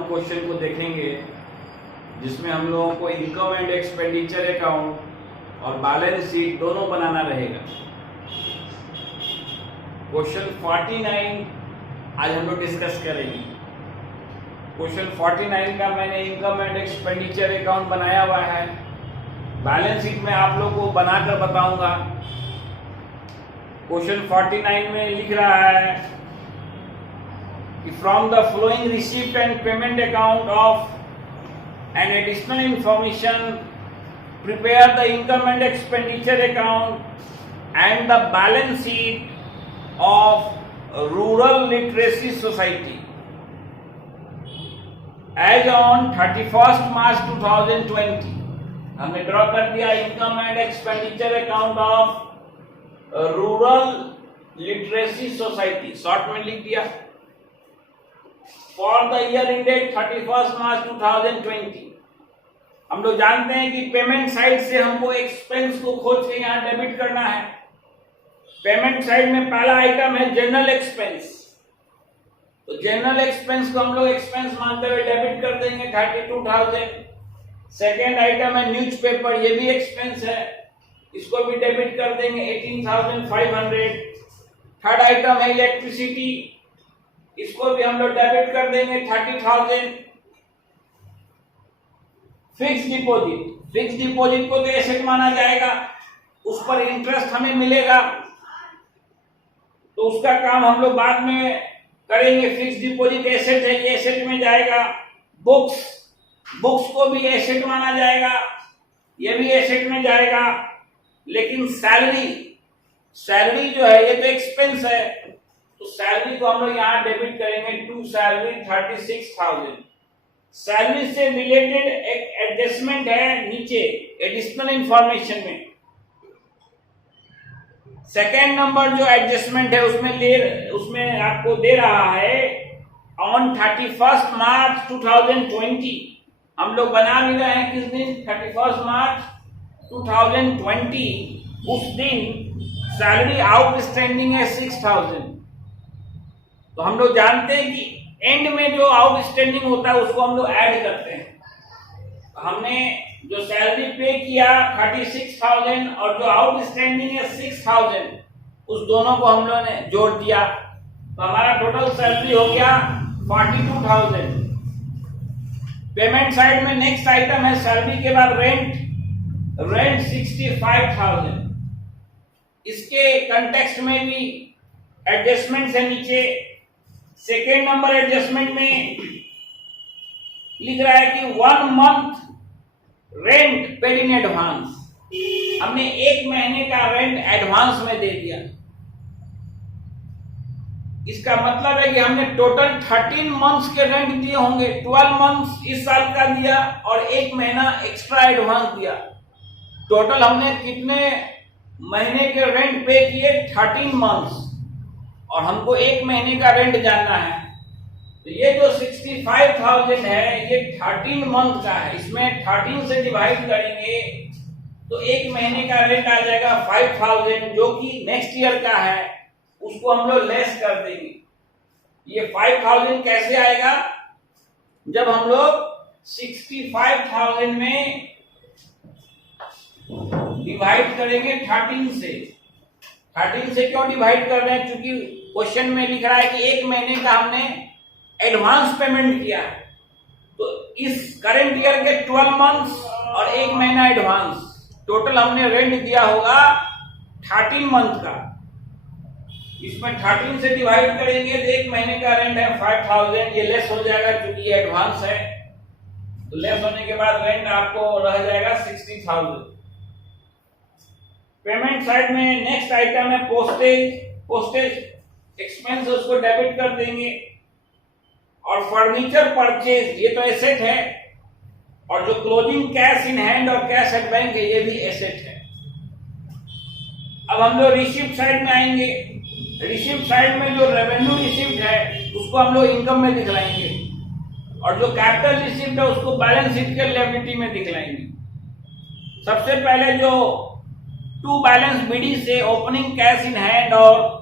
Account question को देखेंगे जिसमें हम लोगों को इनकम एंड एक्सपेंडिचर अकाउंट और बैलेंस शीट दोनों बनाना रहेगा। क्वेश्चन 49 आज हम लोग डिस्कस करेंगे। क्वेश्चन 49 का मैंने इनकम एंड एक्सपेंडिचर अकाउंट बनाया हुआ है, बैलेंस शीट में आप लोग को बनाकर बताऊंगा। क्वेश्चन 49 में लिख रहा है कि from the following receipt and payment account of an additional information prepare the income and expenditure account and the balance sheet of rural literacy society as on 31 March 2020। हमने ड्रॉ कर दिया income and expenditure account of rural literacy society, short में लिख दिया। For the year ended 31 March 2020। हम लोग जानते हैं कि पेमेंट साइड से हमको एक्सपेंस को खोज के यहाँ डेबिट करना है। पेमेंट साइड में पहला आइटम है जनरल एक्सपेंस, तो जनरल एक्सपेंस को हम लोग एक्सपेंस मानते हुए डेबिट कर देंगे 32,000। सेकेंड आइटम है न्यूज़पेपर, ये भी एक्सपेंस है, इसको भी डेबिट कर देंगे 18,500। थर्ड आइटम है इलेक्ट्रिसिटी, इसको भी हम लोग डेबिट कर देंगे 30,000। फिक्स डिपॉजिट, फिक्स डिपॉजिट को तो एसेट माना जाएगा, उस पर इंटरेस्ट हमें मिलेगा, तो उसका काम हम लोग बाद में करेंगे। फिक्स डिपॉजिट एसेट है, ये एसेट में जाएगा। बुक्स, बुक्स को भी एसेट माना जाएगा, ये भी एसेट में जाएगा। लेकिन सैलरी, सैलरी जो है ये तो एक्सपेंस है, तो सैलरी को हम लोग यहाँ डेबिट करेंगे टू सैलरी 36,000। सैलरी से रिलेटेड एक एडजस्टमेंट है नीचे एडिशनल इंफॉर्मेशन में। सेकेंड नंबर जो एडजस्टमेंट है उसमें आपको दे रहा है ऑन 31 मार्च 2020। हम लोग बना भी रहे हैं किस दिन, 31 मार्च 2020। उस दिन सैलरी आउटस्टैंडिंग है 6,000। तो हम लोग जानते हैं कि एंड में जो आउटस्टैंडिंग होता है उसको हम लोग ऐड करते हैं। तो हमने जो सैलरी पे किया 36,000 और जो आउटस्टैंडिंग है 6,000, उस दोनों को हम लोगों ने जोड़ दिया, तो हमारा टोटल सैलरी हो गया 42,000। पेमेंट साइड में नेक्स्ट आइटम है सैलरी के बाद रेंट, रेंट 65,000। इसके कंटेक्स्ट में भी एडजस्टमेंट है नीचे। सेकेंड नंबर एडजस्टमेंट में लिख रहा है कि 1 month rent paid in advance. हमने 1 महीने का रेंट एडवांस में दे दिया। इसका मतलब है कि हमने टोटल 13 मंथ्स के रेंट दिए होंगे। 12 मंथ्स इस साल का दिया और 1 महीना एक्स्ट्रा एडवांस दिया। टोटल हमने कितने महीने के रेंट पे किए, 13 मंथ्स, और हमको 1 महीने का रेंट जानना है। तो ये जो 65,000 है ये 13 मंथ का है, इसमें 13 से डिवाइड करेंगे तो 1 महीने का रेंट आ जाएगा 5,000, जो कि नेक्स्ट ईयर का है, उसको हम लोग लेस कर देंगे। ये 5,000 कैसे आएगा, जब हम लोग 65,000 में डिवाइड करेंगे 13 से। 13 से क्यों डिवाइड कर रहे हैं, क्योंकि क्वेश्चन में लिख रहा है कि 1 महीने का हमने एडवांस पेमेंट किया है, तो इस करंट ईयर के 12 मंथ्स और 1 महीना एडवांस, टोटल हमने रेंट दिया होगा 13 मंथ का। इसमें 13 से डिवाइड करेंगे तो 1 महीने का रेंट है 5,000, ये लेस हो जाएगा क्योंकि ये एडवांस है, तो लेस होने के बाद रेंट आपको रह जाएगा 60,000। पेमेंट साइड में नेक्स्ट आइटम है पोस्टेज, पोस्टेज एक्सपेंस उसको डेबिट कर देंगे। और फर्नीचर परचेज, ये तो एसेट है, और जो क्लोजिंग कैश इन हैंड और कैश एट बैंक है ये भी एसेट है। अब हम लोग रिसिप्ट साइड में आएंगे। रिसिप्ट साइड में जो रेवेन्यू रिसिप्ट है उसको हम लोग इनकम में दिखलाएंगे, और जो कैपिटल रिसिप्ट है उसको बैलेंस शीट के लायबिलिटी में दिखलाएंगे। सबसे पहले जो टू बैलेंस बीडी से ओपनिंग कैश इन हैंड और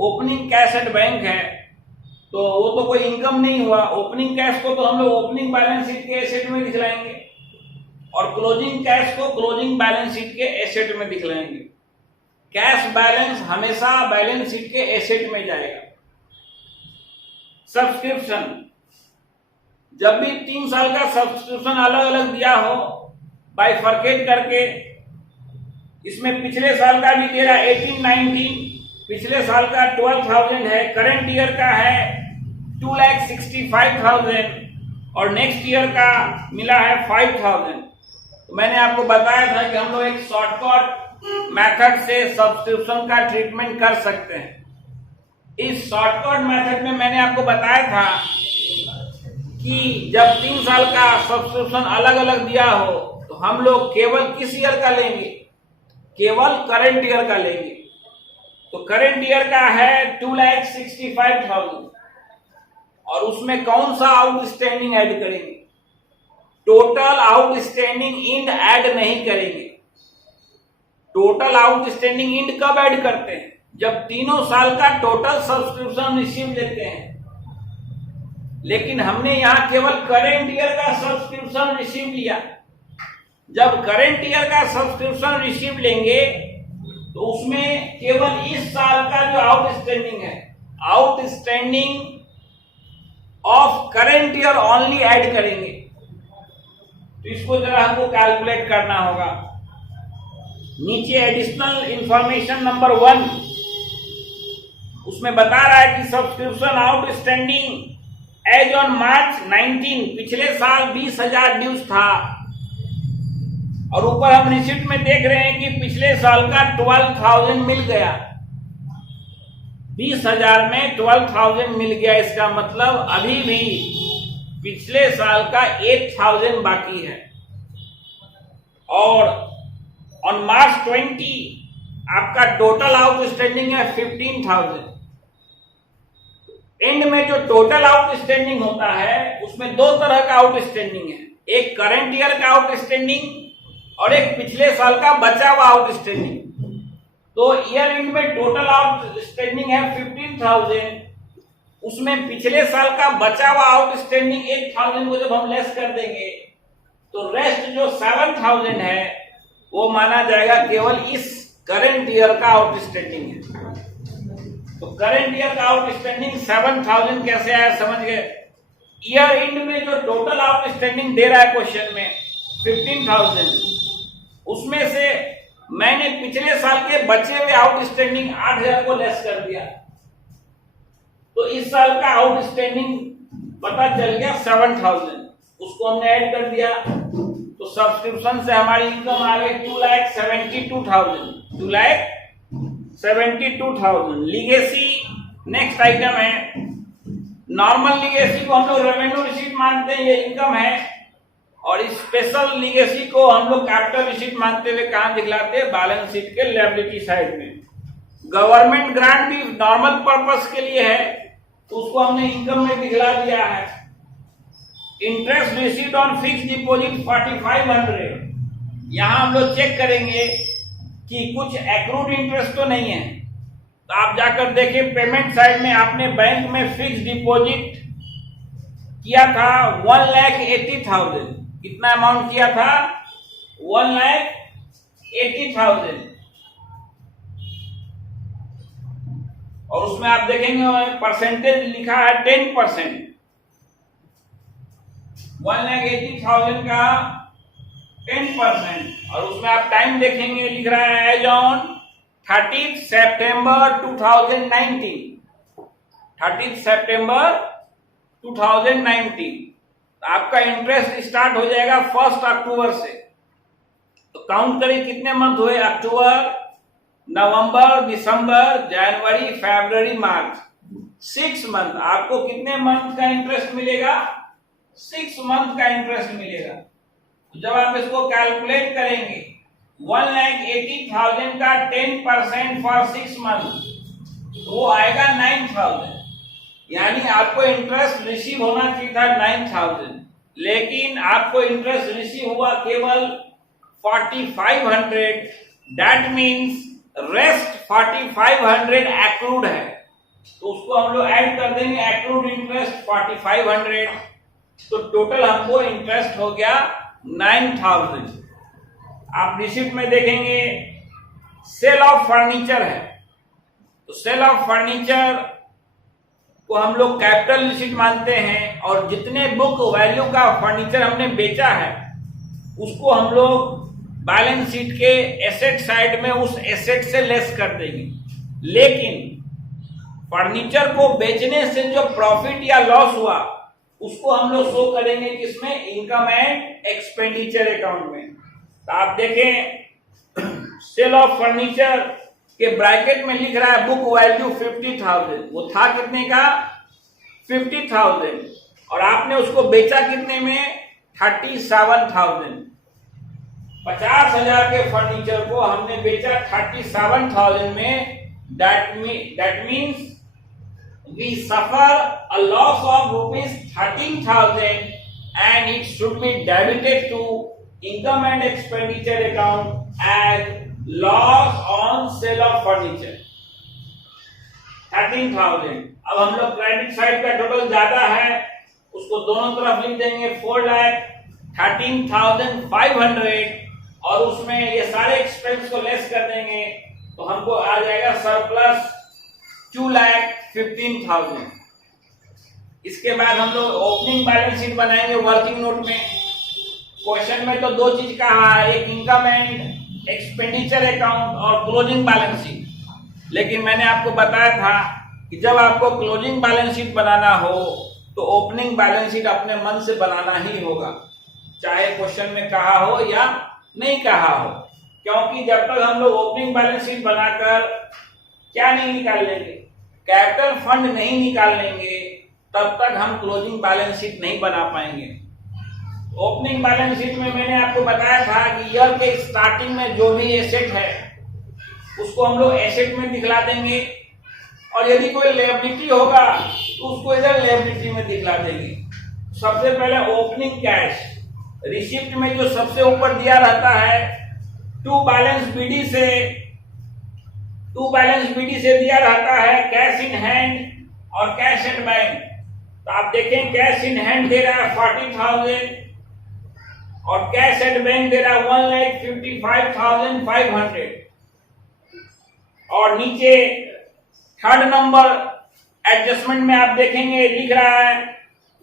ओपनिंग कैश एट बैंक है, तो वो तो कोई इनकम नहीं हुआ। ओपनिंग कैश को तो हम लोग ओपनिंग बैलेंस शीट के एसेट में दिखलाएंगे और क्लोजिंग कैश को क्लोजिंग बैलेंस शीट के एसेट में दिखलाएंगे। कैश बैलेंस हमेशा बैलेंस शीट के एसेट में जाएगा। सब्सक्रिप्शन, जब भी 3 साल का सब्सक्रिप्शन अलग अलग दिया हो बाइफरकेट करके, इसमें पिछले साल का भी दे रहा 18-19, पिछले साल का 12,000 है, करंट ईयर का है 2,65,000 और नेक्स्ट ईयर का मिला है 5,000। तो मैंने आपको बताया था कि हम लोग एक शॉर्टकट मेथड से सब्सक्रिप्शन का ट्रीटमेंट कर सकते हैं। इस शॉर्टकट मेथड में मैंने आपको बताया था कि जब 3 साल का सब्सक्रिप्शन अलग अलग दिया हो तो हम लोग केवल किस ईयर का लेंगे, केवल करंट ईयर का लेंगे। तो करंट ईयर का है 2,65,000 और उसमें कौन सा आउटस्टैंडिंग ऐड करेंगे, टोटल आउटस्टैंडिंग इंड ऐड नहीं करेंगे। टोटल आउटस्टैंडिंग इंड कब ऐड करते हैं, जब तीनों साल का टोटल सब्सक्रिप्शन रिसीव लेते हैं। लेकिन हमने यहां केवल करंट ईयर का सब्सक्रिप्शन रिसीव लिया। जब करंट ईयर का सब्सक्रिप्शन रिसीव लेंगे तो उसमें केवल इस साल का जो आउटस्टैंडिंग है, outstanding of current year only add करेंगे। तो इसको जरा हमको कैलकुलेट करना होगा। नीचे एडिशनल इंफॉर्मेशन नंबर 1 उसमें बता रहा है कि subscription outstanding as on March 19, पिछले साल 20,000 ड्यूज था और ऊपर हम रिसिप्ट में देख रहे हैं कि पिछले साल का 12,000 मिल गया। 20,000 में 12,000 मिल गया, इसका मतलब अभी भी पिछले साल का 8,000 बाकी है। और ऑन मार्च 20 आपका टोटल आउटस्टैंडिंग है 15,000। एंड में जो टोटल आउटस्टैंडिंग होता है उसमें 2 तरह का आउटस्टैंडिंग है, एक करंट ईयर का आउटस्टैंडिंग और एक पिछले साल का बचा हुआ आउटस्टैंडिंग। तो ईयर एंड में टोटल आउटस्टैंडिंग है 15,000, उसमें पिछले साल का बचा हुआ आउटस्टैंडिंग 8,000 को जब हम लेस कर देंगे तो रेस्ट जो 7,000 है वो माना जाएगा केवल इस करंट ईयर का आउटस्टैंडिंग है। तो करंट ईयर का आउटस्टैंडिंग 7,000 कैसे आया, समझ गए। ईयर एंड में जो टोटल आउटस्टैंडिंग दे रहा है क्वेश्चन में 15,000, उसमें से मैंने पिछले साल के बचे हुए आउटस्टैंडिंग 8,000 को लेस कर दिया। तो इस साल का आउटस्टैंडिंग पता चल गया 7,000, उसको हमने ऐड कर दिया। तो सब्सक्रिप्शन से हमारी इनकम आ गई 2,72,000, 2,72,000। लीगेसी नेक्स्ट आइटम है। नॉर्मल लीगेसी को हम लोग रेवेन्यू रिसीट मानते हैं, ये इनकम है, और स्पेशल लीगेसी को हम लोग कैपिटल रिसीट मानते हुए कहां दिखलाते हैं, बैलेंस शीट के लायबिलिटी साइड में। गवर्नमेंट ग्रांट भी नॉर्मल पर्पस के लिए है तो उसको हमने इनकम में दिखला दिया है। Interest receipt on fix deposit 4,500, यहां हम लोग चेक करेंगे कि कुछ एक्रूड इंटरेस्ट तो नहीं है। तो आप जाकर देखें पेमेंट साइड में, आपने बैंक में फिक्स डिपॉजिट किया था 1,80,000। कितना अमाउंट किया था, 1,80,000, और उसमें आप देखेंगे परसेंटेज लिखा है 10%। 1,80,000 का 10%, और उसमें आप टाइम देखेंगे लिख रहा है एज ऑन 30 सितंबर 2019, 30 सितंबर 2019। आपका इंटरेस्ट स्टार्ट हो जाएगा 1 अक्टूबर से। तो काउंट करें कितने मंथ हुए, अक्टूबर, नवंबर, दिसंबर, जनवरी, फरवरी, मार्च, 6 मंथ। आपको कितने मंथ का इंटरेस्ट मिलेगा, 6 मंथ का इंटरेस्ट मिलेगा। तो जब आप इसको कैलकुलेट करेंगे 1,80,000 का 10% फॉर 6 मंथ, तो वो आएगा 9,000। यानी आपको इंटरेस्ट रिसीव होना चाहिए था 9,000, लेकिन आपको इंटरेस्ट रिसीव हुआ केवल 4,500। दैट मीन्स रेस्ट 4,500 एक्रूड है। तो उसको हम लोग ऐड कर देंगे एक्रूड इंटरेस्ट 4500, तो टोटल हमको इंटरेस्ट हो गया 9000। आप रिसिप्ट में देखेंगे सेल ऑफ फर्नीचर है, तो सेल ऑफ फर्नीचर को हम लोग कैपिटल रिसिप्ट मानते हैं, और जितने बुक वैल्यू का फर्नीचर हमने बेचा है उसको हम लोग बैलेंस शीट के एसेट साइड में उस एसेट से लेस कर देंगे। लेकिन फर्नीचर को बेचने से जो प्रॉफिट या लॉस हुआ उसको हम लोग शो करेंगे किसमें, इनकम एंड एक्सपेंडिचर अकाउंट में। तो आप देखें सेल ऑफ फर्नीचर के ब्रैकेट में लिख रहा है बुक वैल्यू 50,000, वो था कितने का 50,000, और आपने उसको बेचा कितने में 37,000। 50,000 के फर्नीचर को हमने बेचा 37,000 में। That means we suffer a loss of rupees 13,000 and it should be debited to income and expenditure account as loss on sale of furniture 13,000। अब हम लोग क्रेडिट साइड का टोटल ज्यादा है, उसको दोनों तरफ लिख देंगे 4,13,500, और उसमें ये सारे एक्सपेंस को लेस कर देंगे, तो हमको आ जाएगा सरप्लस 2,15,000। इसके बाद हम लोग ओपनिंग बैलेंस शीट बनाएंगे वर्किंग नोट में। क्वेश्चन में तो दो चीज कहा है, एक इनकम एंड एक्सपेंडिचर अकाउंट और क्लोजिंग बैलेंस शीट। लेकिन मैंने आपको बताया था कि जब आपको क्लोजिंग बैलेंस शीट बनाना हो तो ओपनिंग बैलेंस शीट अपने मन से बनाना ही होगा, चाहे क्वेश्चन में कहा हो या नहीं कहा हो। क्योंकि जब तक हम लोग ओपनिंग बैलेंस शीट बनाकर क्या नहीं निकाल लेंगे, कैपिटल फंड नहीं निकाल लेंगे, तब तक हम क्लोजिंग बैलेंस शीट नहीं बना पाएंगे। ओपनिंग बैलेंस शीट में मैंने आपको बताया था कि ईयर के स्टार्टिंग में जो भी एसेट है उसको हम लोग एसेट में दिखला देंगे, और यदि कोई लायबिलिटी होगा तो उसको इधर लायबिलिटी में दिखला देंगे। सबसे पहले ओपनिंग कैश, रिसिप्ट में जो सबसे ऊपर दिया रहता है टू बैलेंस बीडी से दिया रहता है कैश इन हैंड और कैश एट बैंक। तो आप देखें कैश इन हैंड दे रहा है 40,000 और कैश एट बैंक दे रहा है 1,55,500। और नीचे थर्ड नंबर एडजस्टमेंट में आप देखेंगे लिख रहा है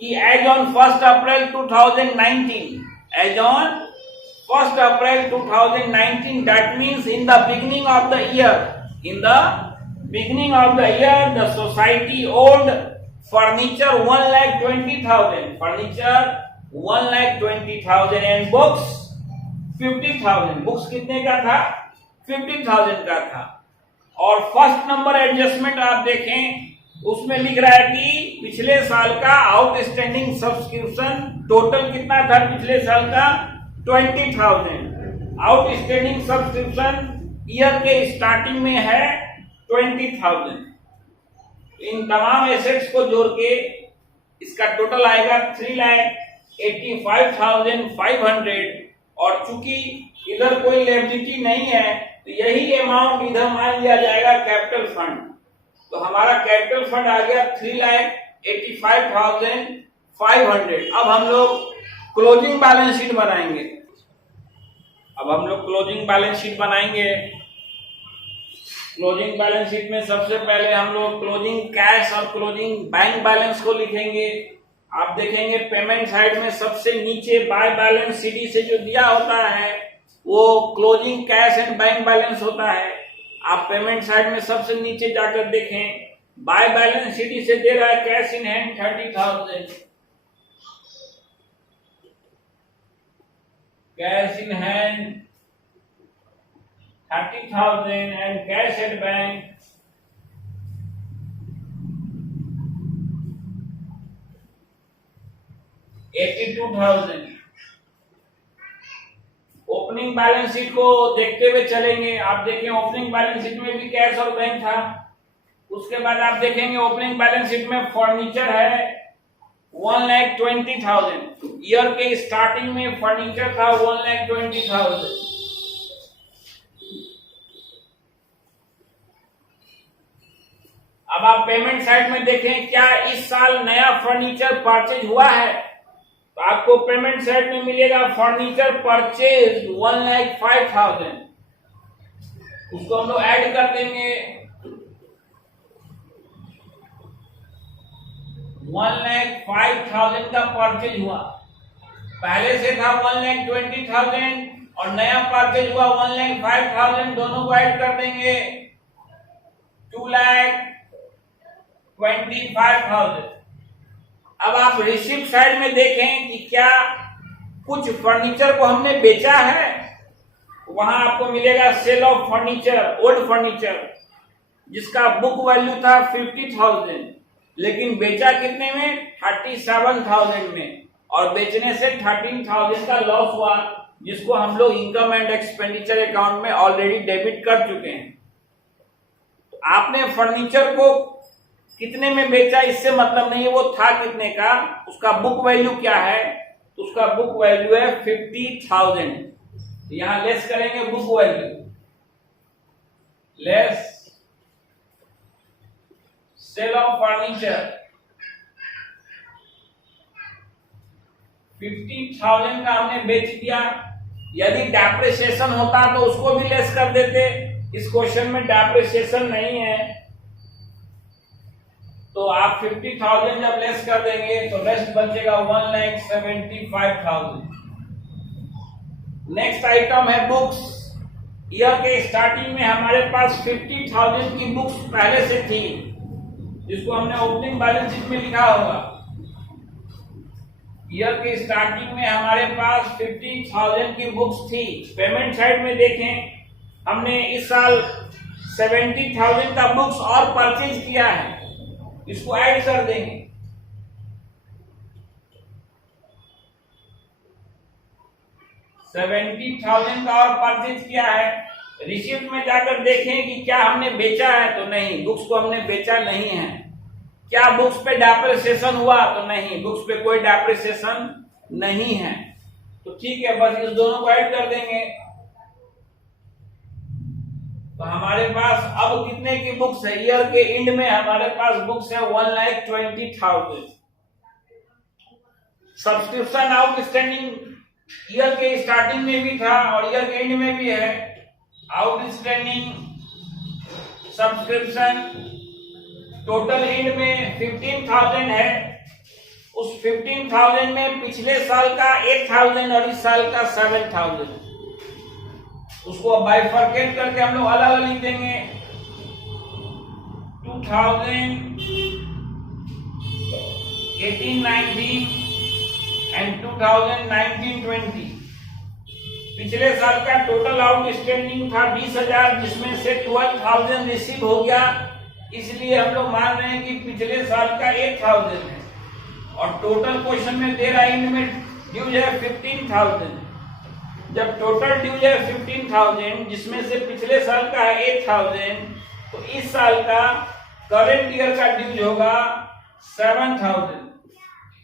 कि as on 1 April 2019, as on 1 April 2019, that means in the beginning of the year, in the beginning of the year the society owned furniture 1,20,000, furniture 1,20,000 and books 50,000। Books कितने का था 50,000 का था। और फर्स्ट नंबर एडजस्टमेंट आप देखें उसमें लिख रहा है कि पिछले साल का आउटस्टैंडिंग सब्सक्रिप्शन टोटल कितना था पिछले साल का 20,000। आउटस्टैंडिंग सब्सक्रिप्शन ईयर के स्टार्टिंग में है 20,000। इन तमाम एसेट्स को जोड़ के इसका टोटल आएगा 3,85,500। और चूंकि इधर कोई लायबिलिटी नहीं है तो यही अमाउंट इधर मान लिया जाएगा कैपिटल फंड। तो हमारा कैपिटल फंड आ गया 3,85,500। अब हम लोग क्लोजिंग बैलेंस शीट बनाएंगे। क्लोजिंग बैलेंस शीट में सबसे पहले हम लोग क्लोजिंग कैश और क्लोजिंग बैंक बैलेंस को लिखेंगे। आप देखेंगे पेमेंट साइड में सबसे नीचे बाय बैलेंस सीडी से जो दिया होता है वो closing cash and bank balance होता है। आप पेमेंट साइड में सबसे नीचे जाकर देखें, बाय बैलेंस सीडी से दे रहा है cash in hand 30,000, cash in hand 30,000 and cash at bank 82,000। Opening balance sheet को देखते हुए चलेंगे। आप देखें ओपनिंग बैलेंस शीट में भी कैश और बैंक था। उसके बाद आप देखेंगे ओपनिंग बैलेंस शीट में फर्नीचर है 1,20,000। ईयर के स्टार्टिंग में फर्नीचर था 1,20,000। अब आप पेमेंट साइड में देखें क्या इस साल नया फर्नीचर परचेज हुआ है, तो आपको पेमेंट साइड में मिलेगा फर्नीचर परचेज 1,05,000, उसको हम लोग ऐड कर देंगे 1,05,000 का परचेज हुआ, पहले से था 1,20,000 और नया परचेज हुआ 1,05,000, दोनों को ऐड कर देंगे 2,25,000। अब आप रिसिप्ट साइड में देखें कि क्या कुछ फर्नीचर को हमने बेचा है, वहां आपको मिलेगा sale of furniture, old furniture, जिसका बुक वैल्यू था 50,000, लेकिन बेचा कितने में 37,000 में, और बेचने से 13,000 का लॉस हुआ, जिसको हम लोग इनकम एंड एक्सपेंडिचर अकाउंट में ऑलरेडी डेबिट कर चुके हैं। तो आपने फर्नीचर को कितने में बेचा इससे मतलब नहीं है वो था कितने का, उसका बुक वैल्यू क्या है, तो उसका बुक वैल्यू है 50,000। तो यहां लेस करेंगे book value, less sale of furniture 50,000 का हमने बेच दिया। यदि डेप्रिसिएशन होता तो उसको भी लेस कर देते, इस क्वेश्चन में डेप्रिसिएशन नहीं है, तो आप 50,000 जब लेस कर देंगे तो रेस्ट बचेगा 1,75,000। नेक्स्ट आइटम है बुक्स। ईयर के स्टार्टिंग में हमारे पास 50,000 की बुक्स पहले से थी, जिसको हमने ओपनिंग बैलेंस शीट में लिखा होगा। ईयर के स्टार्टिंग में हमारे पास 50,000 की बुक्स थी। पेमेंट साइड में देखें, हमने इस साल 70,000 का बुक्स और परचेज किया है, इसको ऐड कर देंगे। $70,000 का और परचेज किया है। रिसिप्ट में जाकर देखें कि क्या हमने बेचा है, तो नहीं, बुक्स को हमने बेचा नहीं है। क्या बुक्स पे डेप्रिसिएशन हुआ, तो नहीं, बुक्स पे कोई डेप्रिसिएशन नहीं है। तो ठीक है, बस इस दोनों को ऐड कर देंगे। तो हमारे पास अब कितने की बुक्स है, ईयर के एंड में हमारे पास बुक्स है 1,20,000। सब्सक्रिप्शन आउटस्टैंडिंग ईयर के स्टार्टिंग में भी था और ईयर के एंड में भी है। आउटस्टैंडिंग सब्सक्रिप्शन टोटल एंड में 15,000 है। उस 15,000 में पिछले साल का 8,000 और इस साल का 7,000, उसको बाइफरकेट करके हम लोग अलग अलग लिख देंगे। 2018-19 एंड 2019-20। पिछले साल का टोटल आउटस्टैंडिंग था 20,000, जिसमें से 12,000 रिसीव हो गया, इसलिए हम लोग मान रहे हैं कि पिछले साल का 8,000 है। और टोटल क्वेश्चन में दे रहा है एंड में ड्यूज है 15,000। जब टोटल ड्यूज है 15,000, जिसमें से पिछले साल का है 8,000, तो इस साल का करंट ईयर का ड्यूज होगा 7,000।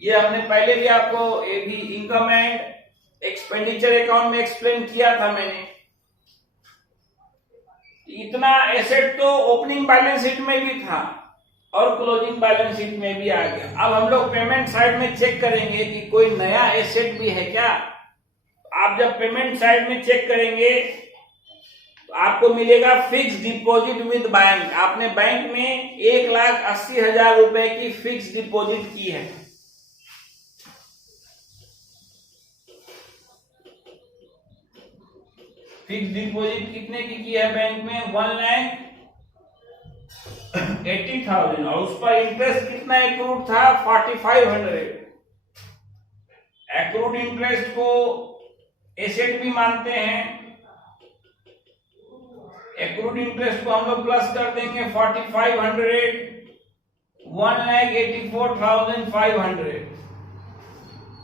ये हमने पहले भी आपको भी इनकम एंड एक्सपेंडिचर अकाउंट में एक्सप्लेन किया था मैंने। इतना एसेट तो ओपनिंग बैलेंस शीट में भी था और क्लोजिंग बैलेंस शीट में भी आ गया। अब हम लोग पेमेंट साइड में चेक करेंगे कि कोई नया एसेट भी है क्या। आप जब पेमेंट साइड में चेक करेंगे तो आपको मिलेगा फिक्स डिपॉजिट विद बैंक। आपने बैंक में 1,80,000 रुपए की फिक्स डिपॉजिट की है। फिक्स डिपॉजिट कितने की है बैंक में, 1,80,000, और उस पर इंटरेस्ट कितना एक्रूड था, 4,500। एक्रूड इंटरेस्ट को एसेट भी मानते हैं। एक्रूड इंटरेस्ट को हम लोग प्लस कर देंगे 4,500, 1,84,500।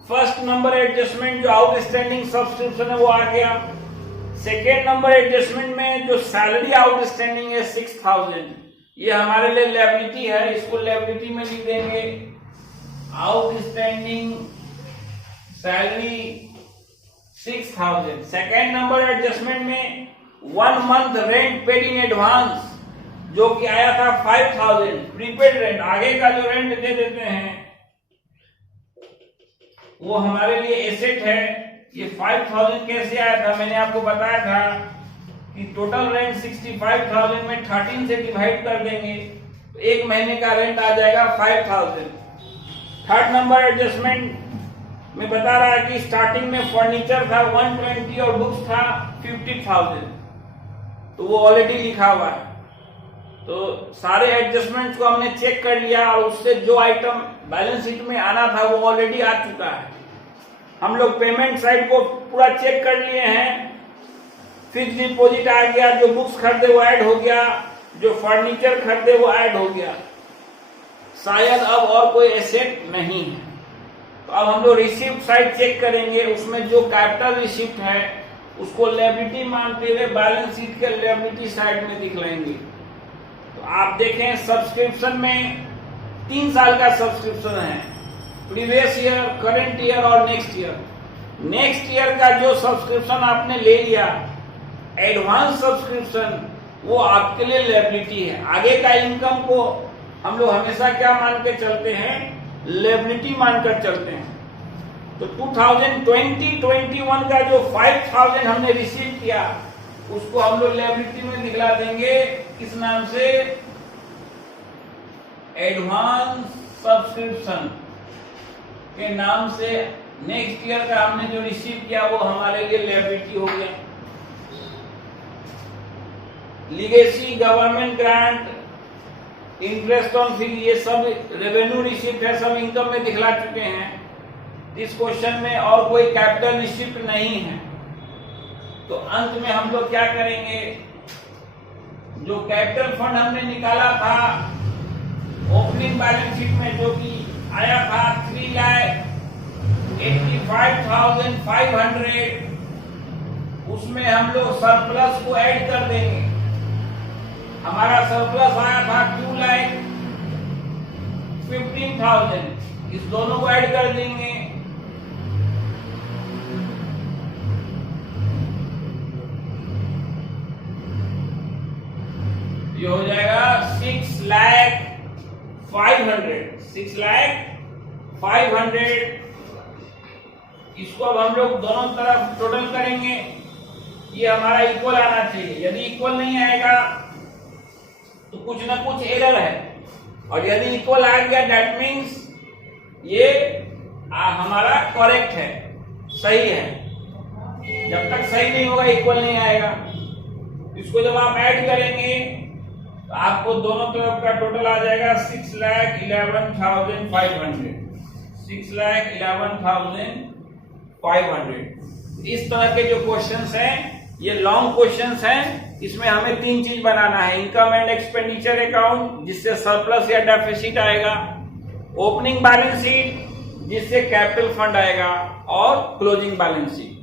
फर्स्ट नंबर एडजस्टमेंट जो आउटस्टैंडिंग सब्सक्रिप्शन है वो आ गया। सेकेंड नंबर एडजस्टमेंट में जो सैलरी आउटस्टैंडिंग है 6,000, ये हमारे लिए लायबिलिटी है, इसको लायबिलिटी में लिख देंगे। Outstanding salary 6,000। Second number adjustment में 1 month rent paid in advance, जो कि आया था 5000 प्रीपेड रेंट, आगे का जो रेंट दे देते हैं वो हमारे लिए एसेट है। ये 5000 कैसे आया था, मैंने आपको बताया था कि टोटल रेंट 65,000 में 13 से डिवाइड कर देंगे तो एक महीने का रेंट आ जाएगा 5000। थर्ड नंबर एडजस्टमेंट में बता रहा है कि स्टार्टिंग में फर्नीचर था 120 और बुक्स था 50,000, तो वो ऑलरेडी लिखा हुआ है। तो सारे एडजस्टमेंट्स को हमने चेक कर लिया और उससे जो आइटम बैलेंस शीट में आना था वो ऑलरेडी आ चुका है। हम लोग पेमेंट साइड को पूरा चेक कर लिए हैं। फिक्स डिपॉजिट आ गया, जो बुक्स खरीदे वो ऐड हो गया, जो फर्नीचर खरीदे वो ऐड हो गया, शायद अब और कोई एसेट नहीं है। तो अब हम लोग रिसिप्ट साइड चेक करेंगे, उसमें जो कैपिटल रिसिप्ट है उसको लायबिलिटी मानते हुए बैलेंस शीट के लायबिलिटी साइड में दिखलाएंगे। तो आप देखें सब्सक्रिप्शन में 3 साल का सब्सक्रिप्शन है, प्रीवियस ईयर, करंट ईयर और नेक्स्ट ईयर। नेक्स्ट ईयर का जो सब्सक्रिप्शन आपने ले लिया एडवांस सब्सक्रिप्शन, वो आपके लिए लायबिलिटी है। आगे का इनकम को हम लोग हमेशा क्या मान के चलते हैं, लायबिलिटी मानकर चलते हैं। तो 2020-21 का जो 5000 हमने रिसीव किया उसको हम लोग लायबिलिटी में दिखला देंगे, किस नाम से, एडवांस सब्सक्रिप्शन के नाम से। नेक्स्ट ईयर का हमने जो रिसीव किया वो हमारे लिए लायबिलिटी हो गया। Legacy, government grant, interest on fee, ये सब रेवेन्यू रिसिप्ट है, सब इनकम में दिखला चुके हैं। इस क्वेश्चन में और कोई कैपिटल रिसिप्ट नहीं है। तो अंत में हम लोग क्या करेंगे, जो कैपिटल फंड हमने निकाला था ओपनिंग बैलेंस शीट में, जो कि आया था 3,85,500, उसमें हम लोग सरप्लस को ऐड कर देंगे। हमारा सरप्लस आया था 2,15,000, इस दोनों को ऐड कर देंगे। ये हो जाएगा 6,05,000। इसको अब हम लोग दोनों तरफ टोटल करेंगे, ये हमारा इक्वल आना चाहिए। यदि इक्वल नहीं आएगा तो कुछ ना कुछ एरर है, और यदि इक्वल आ गया दैट मीन्स ये हमारा करेक्ट है, सही है। जब तक सही नहीं होगा इक्वल नहीं आएगा। इसको जब आप ऐड करेंगे तो आपको दोनों तरफ का टोटल आ जाएगा 6,11,500। 6,11,500। इस तरह के जो क्वेश्चंस हैं ये लॉन्ग क्वेश्चंस हैं। इसमें हमें 3 चीज बनाना है, इनकम एंड एक्सपेंडिचर अकाउंट जिससे सरप्लस या डेफिसिट आएगा, ओपनिंग बैलेंस शीट जिससे कैपिटल फंड आएगा, और क्लोजिंग बैलेंस शीट।